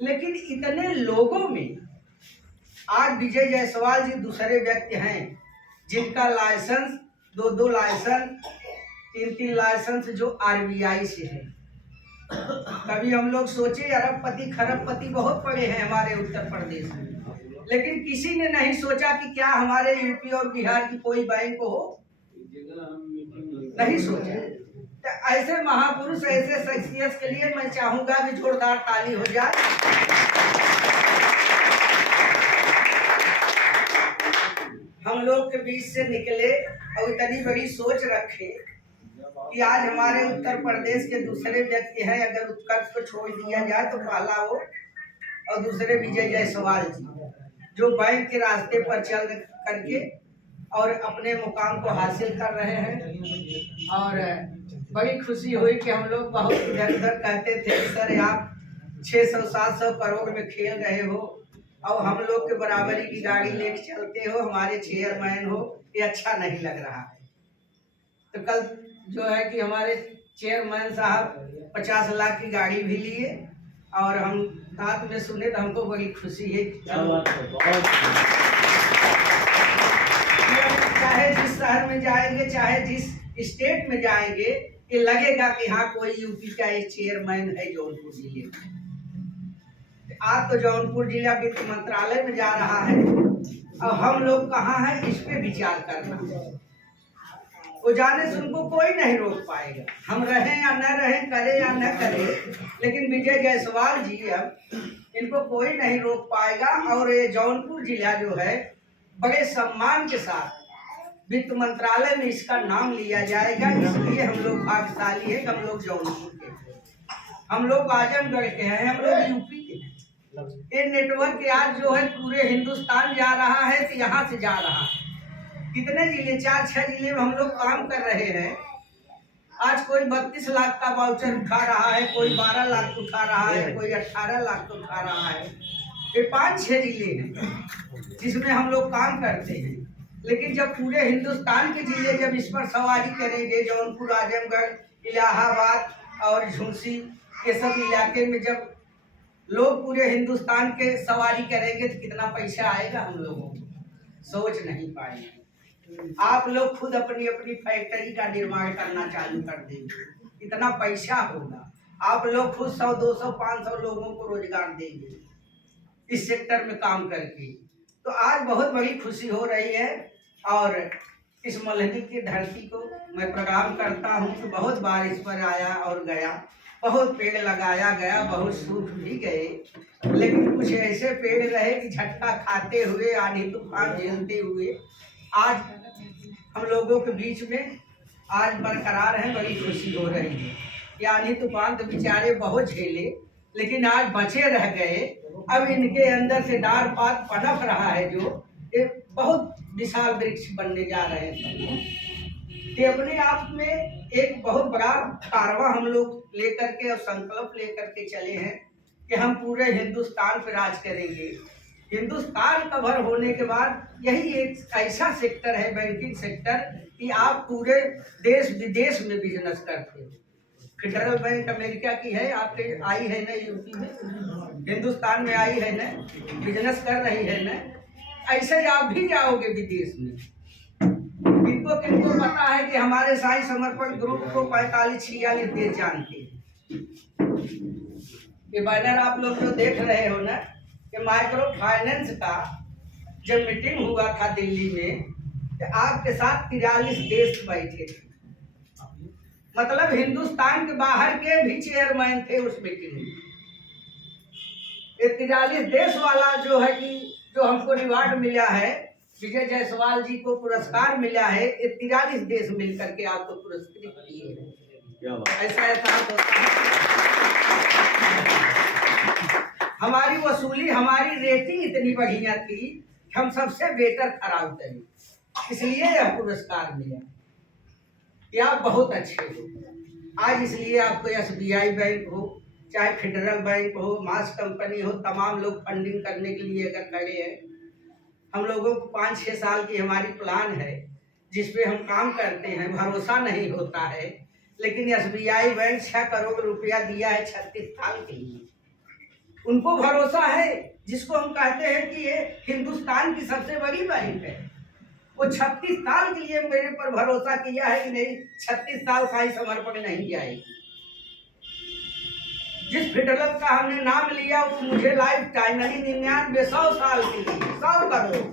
लेकिन इतने लोगों में आज विजय जायसवाल जी दूसरे व्यक्ति हैं जिनका लाइसेंस 2-2 लाइसेंस, 3-3 लाइसेंस जो आरबीआई से है। कभी हम लोग सोचे अरबपति खरबपति बहुत पड़े हैं हमारे उत्तर प्रदेश में, लेकिन किसी ने नहीं सोचा कि क्या हमारे यूपी और बिहार की कोई बैंक हो, नहीं सोचा। तो ऐसे महापुरुष, ऐसे शख्सियत के लिए मैं चाहूंगा कि जोरदार ताली हो जाए। हम लोग के बीच से निकले और इतनी बड़ी सोच रखे कि आज हमारे उत्तर प्रदेश के दूसरे व्यक्ति हैं, अगर उत्कर्ष को छोड़ दिया जाए तो पहला वो और दूसरे विजय जायसवाल जी, जो बैंक के रास्ते पर चल करके और अपने मुकाम को हासिल कर रहे हैं। और बड़ी खुशी हुई कि हम लोग बहुत इधर उधर कहते थे कि सर आप 600-700 करोड़ में खेल रहे हो और हम लोग के बराबरी की गाड़ी लेके चलते हो, हमारे चेयरमैन हो, ये अच्छा नहीं लग रहा है। तो कल जो है कि हमारे चेयरमैन साहब 50 लाख की गाड़ी भी लिए और हम साथ में सुने तो हमको बड़ी खुशी है। चाहे जिस शहर में जाएंगे, चाहे जिस स्टेट में जाएंगे, ये लगेगा कि हाँ कोई यूपी का एक चेयरमैन है जौनपुर जिले में। आज तो जौनपुर जिला वित्त मंत्रालय में जा रहा है और हम लोग कहाँ हैं इस पे विचार करना। वो जाने से उनको कोई नहीं रोक पाएगा, हम रहें या न रहें, करें या न करें, लेकिन विजय जायसवाल जी अब इनको कोई नहीं रोक पाएगा। और ये जौनपुर जिला जो है बड़े सम्मान के साथ वित्त मंत्रालय में इसका नाम लिया जाएगा। इसलिए हम लोग भाग्यशाली है कि हम लोग जौनपुर के हैं, हम लोग आजमगढ़ के हैं, हम लोग यूपी के हैं। ये नेटवर्क आज जो है पूरे हिंदुस्तान जा रहा है, तो यहाँ से जा रहा है। कितने जिले, 4-6 जिले में हम लोग काम कर रहे हैं। आज कोई 32 लाख का वाउचर उठा रहा है, कोई 12 लाख उठा रहा है, कोई 18 लाख उठा रहा है। ये 5-6 जिले हैं जिसमें हम लोग काम करते हैं। लेकिन जब पूरे हिंदुस्तान के जिले जब इस पर सवारी करेंगे, जौनपुर, आजमगढ़, इलाहाबाद और झुंसी, ये सब इलाके में जब लोग पूरे हिंदुस्तान के सवारी करेंगे तो कितना पैसा आएगा हम लोगों को सोच नहीं पाएंगे। आप लोग खुद अपनी अपनी फैक्ट्री का निर्माण करना चालू कर देंगे, इतना पैसा होगा। आप लोग खुद 100, 200, 500 लोगों को रोजगार देंगे इस सेक्टर में काम करके। तो आज बहुत बड़ी खुशी हो रही है। और इस मल्हनी की धरती को मैं प्रणाम करता हूँ कि बहुत बार इस पर आया और गया, बहुत पेड़ लगाया गया, बहुत सूख भी गए, लेकिन कुछ ऐसे पेड़ रहे कि झटका खाते हुए, आंधी तूफान झेलते हुए आज हम लोगों के बीच में आज बरकरार है। बड़ी खुशी हो रही है। ये आंधी तूफान तो बेचारे बहुत झेले, लेकिन आज बचे रह गए। अब इनके अंदर से डार पात पनप रहा है, जो एक बहुत विशाल वृक्ष बनने जा रहे हैं। ये अपने आप में एक बहुत बड़ा कारवां हम लोग लेकर के और संकल्प लेकर के चले हैं कि हम पूरे हिंदुस्तान पर राज करेंगे। हिंदुस्तान कवर होने के बाद यही एक ऐसा सेक्टर है, बैंकिंग सेक्टर, कि आप पूरे देश विदेश में बिजनेस करते हो। फेडरल बैंक अमेरिका की है, आपके आई है ना यूपी में, हिंदुस्तान में आई है ना, बिजनेस कर रही है ना। ऐसे आप भी जाओगे विदेश में। किनको पता है कि हमारे साई समर्पण ग्रुप को 45-46 देश जानते हैं। ये बैनर आप लोग जो देख रहे हो ना, कि माइक्रो फाइनेंस का जब मीटिंग हुआ था दिल्ली में, तो आपके साथ 43 देश बैठे थे। मतलब हिंदुस्तान के बाहर के भी चेयरमैन थे उस मीटिंग में। ये 43 देश वाला जो है कि जो हमको रिवार्ड मिला है, विजय जायसवाल जी को पुरस्कार मिला है, ये 43 देश मिलकर के आपको पुरस्कृत किए हैं। ऐसा होता है। हमारी वसूली, हमारी रेटिंग इतनी बढ़िया थी कि हम सबसे बेटर खरा उतरे, इसलिए यह पुरस्कार मिला कि आप बहुत अच्छे हो। आज इसलिए आपको SBI बैंक हो, चाहे फेडरल बैंक हो, मास कंपनी हो, तमाम लोग फंडिंग करने के लिए अगर खड़े हैं। हम लोगों को 5-6 साल की हमारी प्लान है जिसपे हम काम करते हैं। भरोसा नहीं होता है, लेकिन SBI बैंक 6 करोड़ रुपया दिया है 36 साल के लिए। उनको भरोसा है, जिसको हम कहते हैं कि ये हिंदुस्तान की सबसे बड़ी बैंक है। वो 36 साल के लिए मेरे पर भरोसा किया है कि नहीं, 36 साल साई समर्पण नहीं जाएगी। जिस फेडरल का हमने नाम लिया वो मुझे लाइफ टाइम यानी 99 100 साल के लिए 100 करोड़।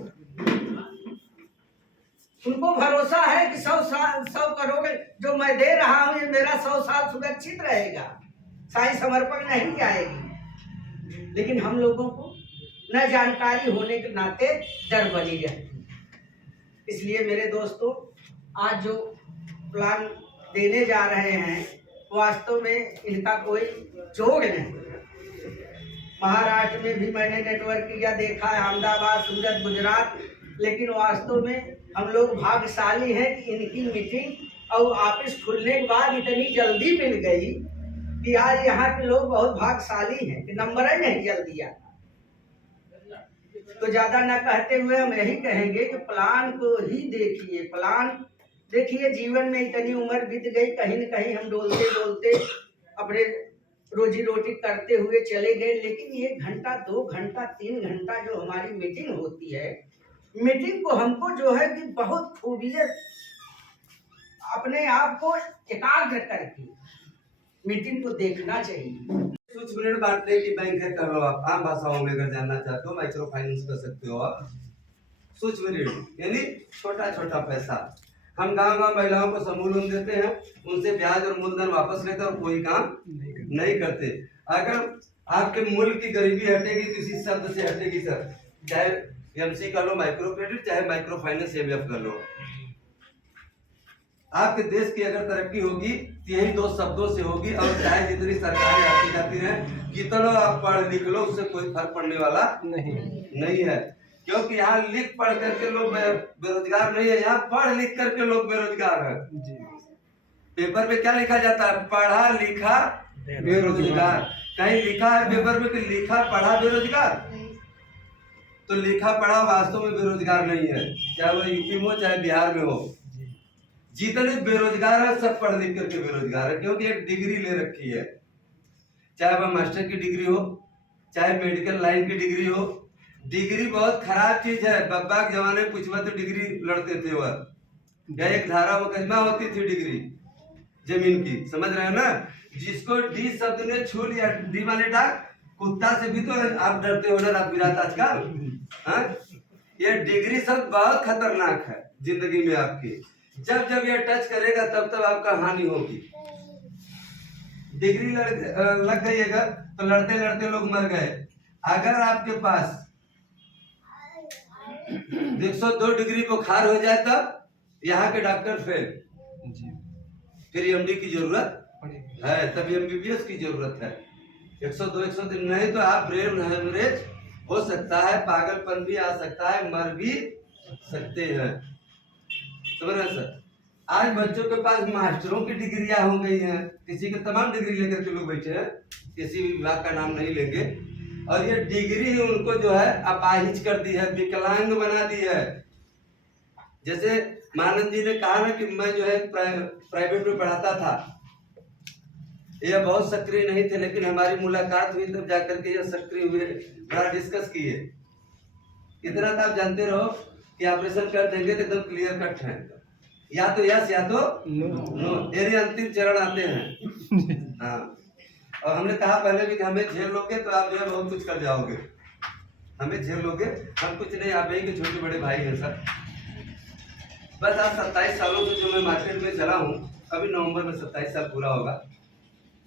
उनको भरोसा है कि 100 करोड़ जो मैं दे रहा हूँ, ये मेरा 100 साल सुरक्षित रहेगा, साई समर्पण नहीं जाएगी। लेकिन हम लोगों को न जानकारी होने के नाते डर बनी रहती है। इसलिए मेरे दोस्तों, आज जो प्लान देने जा रहे हैं वास्तव में इनका कोई जोड़ नहीं। महाराष्ट्र में भी मैंने नेटवर्क किया, देखा है, अहमदाबाद, सूरत, गुजरात, लेकिन वास्तव में हम लोग भाग्यशाली हैं कि इनकी मीटिंग और ऑफिस खुलने के बाद इतनी जल्दी मिल गई कि आज यहाँ के लोग बहुत भाग्यशाली हैं कि नंबर ही नहीं जल्दी आता। तो ज्यादा न कहते हुए हम यही कहेंगे कि प्लान को ही देखिए, प्लान देखिए। जीवन में इतनी उम्र बीत गई, कहीं न कहीं हम डोलते डोलते अपने रोजी रोटी करते हुए चले गए, लेकिन 1 घंटा 2 घंटा 3 घंटा जो हमारी मीटिंग होती है, मीटिंग को हमको जो है कि बहुत खूबियत अपने आप को एकाग्र करके मीटिंग को देखना चाहिए। कुछ मिनट बांटने की बैंक है, कर लो आप। आम भाषाओं में अगर जानना चाहते हो माइक्रो फाइनेंस कर सकते हो आप। सूक्ष्म ऋण यानी छोटा छोटा पैसा। हम गांव महिलाओं को समूह लोन देते हैं, उनसे ब्याज और मूलधन वापस लेते हैं और कोई काम नहीं करते। अगर आपके मुल्क की गरीबी हटेगी तो इसी शब्द से हटेगी सर। चाहे एमसी कर लो माइक्रो क्रेडिट, चाहे माइक्रो फाइनेंस एमएफ कर लो। आपके देश की अगर तरक्की होगी तो यही 2 शब्दों से होगी। और चाहे जितनी सरकारें आती जाती रहे, कितना आप पढ़ लिख लो, उससे कोई फर्क पड़ने वाला नहीं है। क्योंकि यहाँ लिख पढ़ करके लोग बेरोजगार नहीं है, यहाँ पढ़ लिख करके लोग बेरोजगार है। पेपर पे क्या लिखा जाता है? पढ़ा लिखा बेरोजगार। कहीं लिखा है पेपर में कि लिखा पढ़ा बेरोजगार? तो लिखा पढ़ा वास्तव में बेरोजगार नहीं है, चाहे वो यूपी में हो चाहे बिहार में हो। जितने बेरोजगार है सब पढ़ लिख करके बेरोजगार है, क्योंकि एक डिग्री ले रखी है। चाहे वह मास्टर की डिग्री हो, चाहे मेडिकल लाइन की डिग्री हो। डिग्री बहुत खराब चीज है। बब्बा के जमाने में पूछवा तो डिग्री लड़ते थे वह, या एक धारा मुकदमा होती थी डिग्री जमीन की, समझ रहे हो ना। जिसको डी शब्द ने छू लिया, डी माने डाक, कुत्ता से भी तो आप डरते हो ना रात बिरात आजकल। ये डिग्री शब्द बहुत खतरनाक है जिंदगी में आपकी। जब जब ये टच करेगा तब तब आपका हानि होगी। डिग्री लग गई अगर, तो लड़ते लड़ते लोग मर गए। अगर आपके पास 102 डिग्री बुखार हो जाए तब यहाँ के डॉक्टर फेल, फिर एमडी की जरूरत है, तब एमबीबीएस की जरूरत है। 102 नहीं तो आप ब्रेन हेमरेज हो सकता है, पागलपन भी आ सकता है, मर भी सकते हैं। समझ रहे सर। आज बच्चों के पास मास्टरों की डिग्रियां हो गई हैं, किसी के तमाम डिग्री लेकर के लोग बैठे हैं, किसी विभाग का नाम नहीं लेंगे। और ये डिग्री ही उनको जो है अपाहिज कर दी है, विकलांग बना दी है। जैसे मानंद जी ने कहा ना कि मैं जो है प्राइवेट में पढ़ाता था, ये बहुत सक्रिय नहीं थे, लेकिन हमारी मुलाकात हुई तब जाकर के ये सक्रिय हुए, बड़ा डिस्कस किए। इतना तो आप जानते रहो कि ऑपरेशन कर देंगे तो एकदम क्लियर कट है, या तो यस या तो नो, ये अंतिम चरण आते हैं। हाँ, और हमने कहा पहले भी कि हमें झेल लोगे तो आप जो है बहुत कुछ कर जाओगे। हमें झेल लोगे, हम कुछ नहीं, आप ही के छोटे बड़े भाई हैं सर। बस आज 27 सालों से जो मैं मार्केट में चला हूँ, अभी नवंबर में 27 साल पूरा होगा,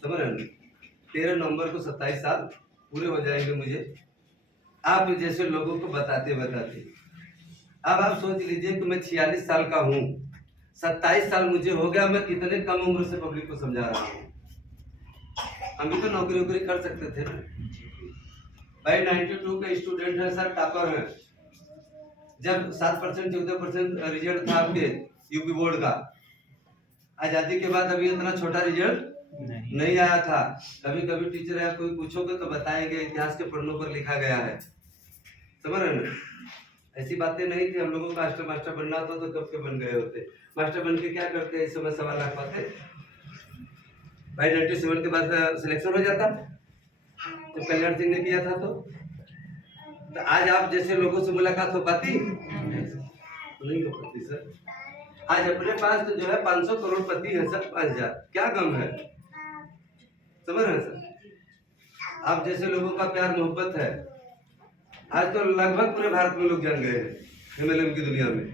समझ रहे हैं। 13 नवंबर को 27 साल पूरे हो जाएंगे मुझे, आप जैसे लोगों को बताते बताते। अब आप सोच लीजिए कि मैं 46 साल का हूँ, 27 साल मुझे हो गया, मैं कितने कम उम्र से पब्लिक को समझा रहा हूँ। हम भी तो नौकरी वोकरी कर सकते थे ना भाई। 92 के स्टूडेंट है सर, टॉपर है। जब 7% 14% रिजल्ट था आपके यूपी बोर्ड का, आजादी के बाद अभी इतना छोटा रिजल्ट नहीं आया था। कभी कभी टीचर है कोई पूछोगे तो बताएंगे इतिहास के पन्नों पर लिखा गया है, समझ रहे ना। ऐसी बातें नहीं थी। हम लोगों को मास्टर बनना होता तो कब के बन गए होते। मास्टर बन के क्या करते, इस समय 1.25 लाख पाते भाई। 97 के बाद सिलेक्शन हो जाता, तो कल्याण सिंह ने किया था। तो आज आप जैसे लोगों से मुलाकात हो पाती नहीं हो पाती सर। आज अपने पास तो जो है 500 करोड़पति है सर, 5000, क्या गम है, समझ रहे हैं सर। आप जैसे लोगों का प्यार मोहब्बत है। आज तो लगभग पूरे भारत में लोग जान गए हैं एमएलएम की दुनिया में।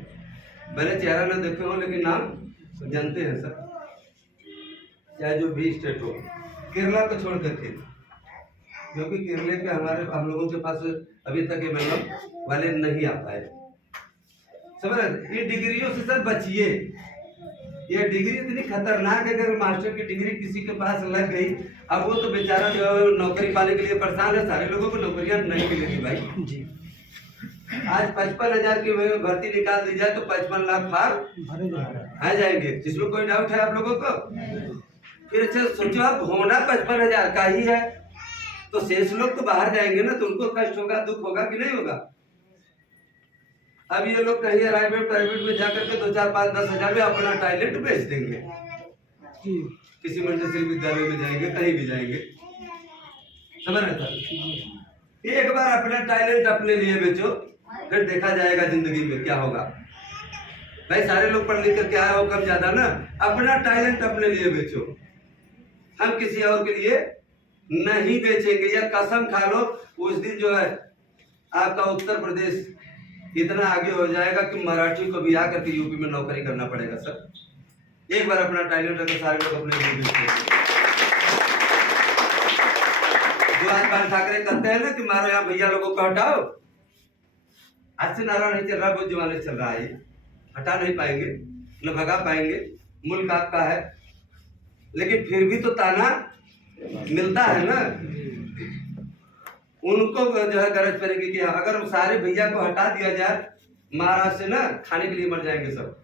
मैंने चेहरा न देखे हो लेकिन नाम जानते हैं सर, चाहे जो भी स्टेट हो, केरला को छोड़ करके, क्योंकि केरले पे हम लोगों के पास अभी तक एमएलएम वाले नहीं आ पाए, समझ रहे। इन डिग्रियों से सर बचिए, ये डिग्री इतनी खतरनाक है कि अगर मास्टर की डिग्री किसी के पास लग गई, अब वो तो बेचारा जो है नौकरी पाने के लिए परेशान है। सारे लोगों को नौकरियां नहीं मिलेगी भाई जी। आज 55,000 की भर्ती निकाल दी जाए तो 55 लाख फार्म आ जाएंगे। इसमें कोई डाउट है आप लोगों को? फिर अच्छा सोचो, आप होना 55,000 का ही है तो शेष लोग तो बाहर जाएंगे ना, तो उनको कष्ट होगा, दुख होगा कि नहीं होगा? अब ये लोग कहीं प्राइवेट में जाकर के 2, 4, 5, 10 हजार में अपना टैलेंट बेच देंगे। किसी मंडल विद्यालय में जाएंगे, कहीं भी जाएंगे, समझ रहे सर? एक बार अपना टैलेंट अपने लिए बेचो, फिर देखा जाएगा जिंदगी में क्या होगा। भाई सारे लोग पढ़ लिख करके आए हो कम ज्यादा ना, अपना टैलेंट अपने लिए बेचो। हम किसी और के लिए नहीं बेचेंगे। या कसम खा लो, उस दिन जो है आपका उत्तर प्रदेश इतना आगे हो जाएगा कि मराठी को भी आकर के यूपी में नौकरी करना पड़ेगा सर। एक बार अपना टैलेंट अगर सारे लोग अपने लिए बेचेंगे। जो आज बाल ठाकरे कहते हैं ना कि मारो यहाँ भैया लोगों को हटाओ, आज से नारा नहीं चल रहा, बहुत जमाने चल रहा है, हटा नहीं पाएंगे, न भगा पाएंगे। मुल्क आपका है, लेकिन फिर भी तो ताना मिलता है ना। उनको जो है गरज पड़ेगी कि अगर सारे भैया को हटा दिया जाए महाराष्ट्र से ना, खाने के लिए मर जाएंगे सब।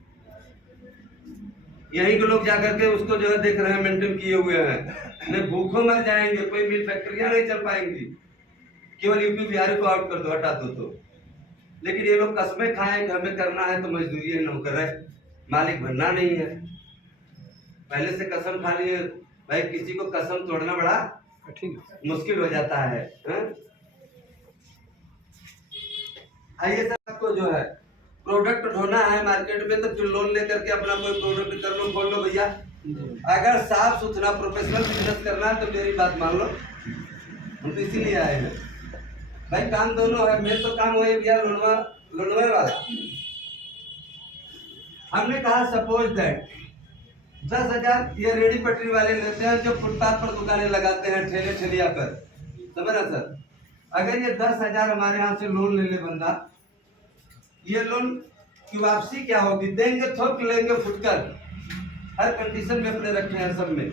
यहीं के लोग जाकर के उसको जो है देख रहे हैं, मेंटेन किए हुए हैं, नहीं भूखों मर जाएंगे, कोई मिल फैक्ट्रियां नहीं चल पाएंगी। केवल यूपी बिहार को आउट कर दो, हटा दो तो। लेकिन ये लोग कसमें खाएं कि हमें करना है तो मजदूरी है, नौकर है, मालिक बनना नहीं है। पहले से कसम खा लिए भाई, किसी को कसम तोड़ना बड़ा मुश्किल हो जाता है। आइए सर, आपको जो है प्रोडक्ट ढोना है मार्केट में, तो फिर लोन लेकर के अपना कोई प्रोडक्ट कर लो, खोल लो भैया। अगर साफ सुथरा प्रोफेशनल बिजनेस करना है तो मेरी बात मान लो, हम तो इसीलिए आए हैं भाई। काम दोनों है, मेरे तो काम हो भैया लोनवे वाला। हमने कहा सपोज दैट 10,000 ये रेडी पटरी वाले लेते हैं जो फुटपाथ पर दुकानें लगाते हैं, ठेले ठेलिया पर, समझ रहे सर? अगर ये 10,000 हमारे यहाँ से लोन ले ले बंदा, ये लोन की वापसी क्या होगी? देंगे थोक, लेंगे फुटकर, हर कंडीशन में अपने रखे हैं सब में।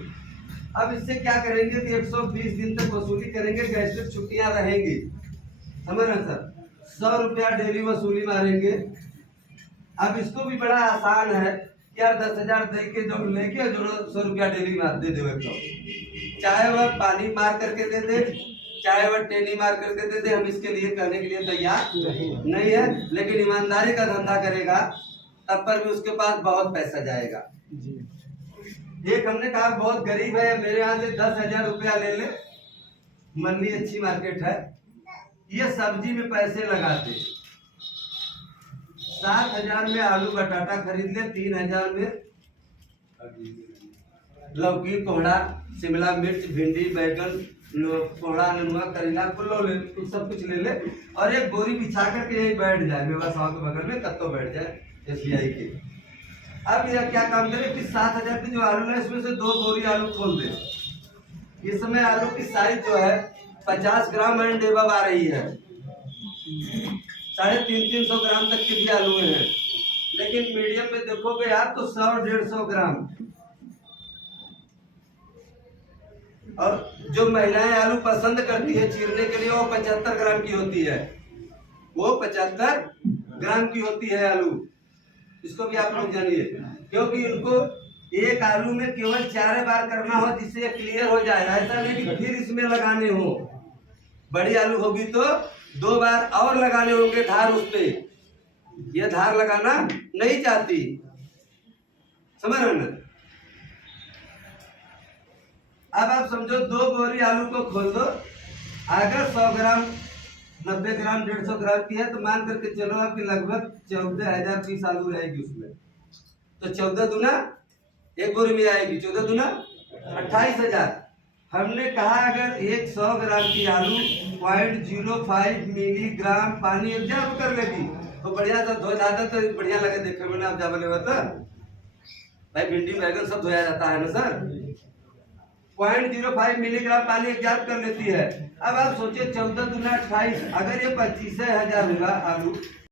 अब इससे क्या करेंगे कि 120 दिन तक वसूली करेंगे, गैजेट छुट्टियां रहेंगी, समझ रहे सर? 100 रुपया डेली वसूली मारेंगे। अब इसको भी बड़ा आसान है कि यार 10,000 दे के जो लेके जो 100 रुपया डेली मार दे दे, चाहे वह पानी मार करके दे दे, चाहे वह टेनी मार करके दे दे, हम इसके लिए करने के लिए तैयार नहीं है। लेकिन ईमानदारी का धंधा करेगा तब पर भी उसके पास बहुत पैसा जाएगा। एक हमने कहा बहुत गरीब है, मेरे यहाँ से 10,000 रुपया ले ले, मंडी अच्छी मार्केट है, ये सब्जी में पैसे लगाते, 7,000 में आलू बटाटा खरीद ले, 3,000 में लौकी, कोहड़ा, शिमला मिर्च, भिंडी, बैगन, कोहड़ा, नेनुआ, करेला, सब कुछ ले ले और एक बोरी बिछा करके यही बैठ जाए, व्यवसाय के बगल में कत्तो बैठ जाए SBI के। अब यह क्या काम करे कि 7,000 की जो आलू है इसमें से 2 बोरी आलू खोल दे। इस समय आलू की साइज जो है 50 ग्राम एंड एबव आ रही है, 350 ग्राम तक के भी आलू हैं। लेकिन मीडियम में देखोगे आप तो 100-150 ग्राम। और जो महिलाएं आलू पसंद करती है चीरने के लिए, वो 75 ग्राम की होती है, वो 75 ग्राम की होती है आलू। इसको भी आप लोग जानिए, क्योंकि उनको एक आलू में केवल 4 बार करना हो जिससे क्लियर हो जाए। ऐसा नहीं कि फिर इसमें लगाने हो। बड़ी आलू होगी तो 2 बार और लगाने होंगे धार उस पे, ये धार लगाना नहीं चाहती, समझ रहे ना? अब आप समझो 2 बोरी आलू को खोल दो, अगर 100 ग्राम, 90 ग्राम, 150 ग्राम की है तो मान करके चलो आपकी लगभग 14,000 पीस आलू रहेगी उसमें। तो 14 दूना एक बोरी में आएगी, 14 दूना 28,000। हमने कहा अगर 100 ग्राम की आलू 0.05 मिलीग्राम पानी एब्जॉर्ब कर लेगी तो बढ़िया सा धो जाता, तो बढ़िया लगे देखने में। आप जब लेवा भाई भिंडी बैगन सब धोया जाता है ना सर। 0.05 मिलीग्राम पानी एब्जॉर्ब कर लेती है। अब आप सोचिए 14 दूना 28, अगर ये 25,000 होगा आलू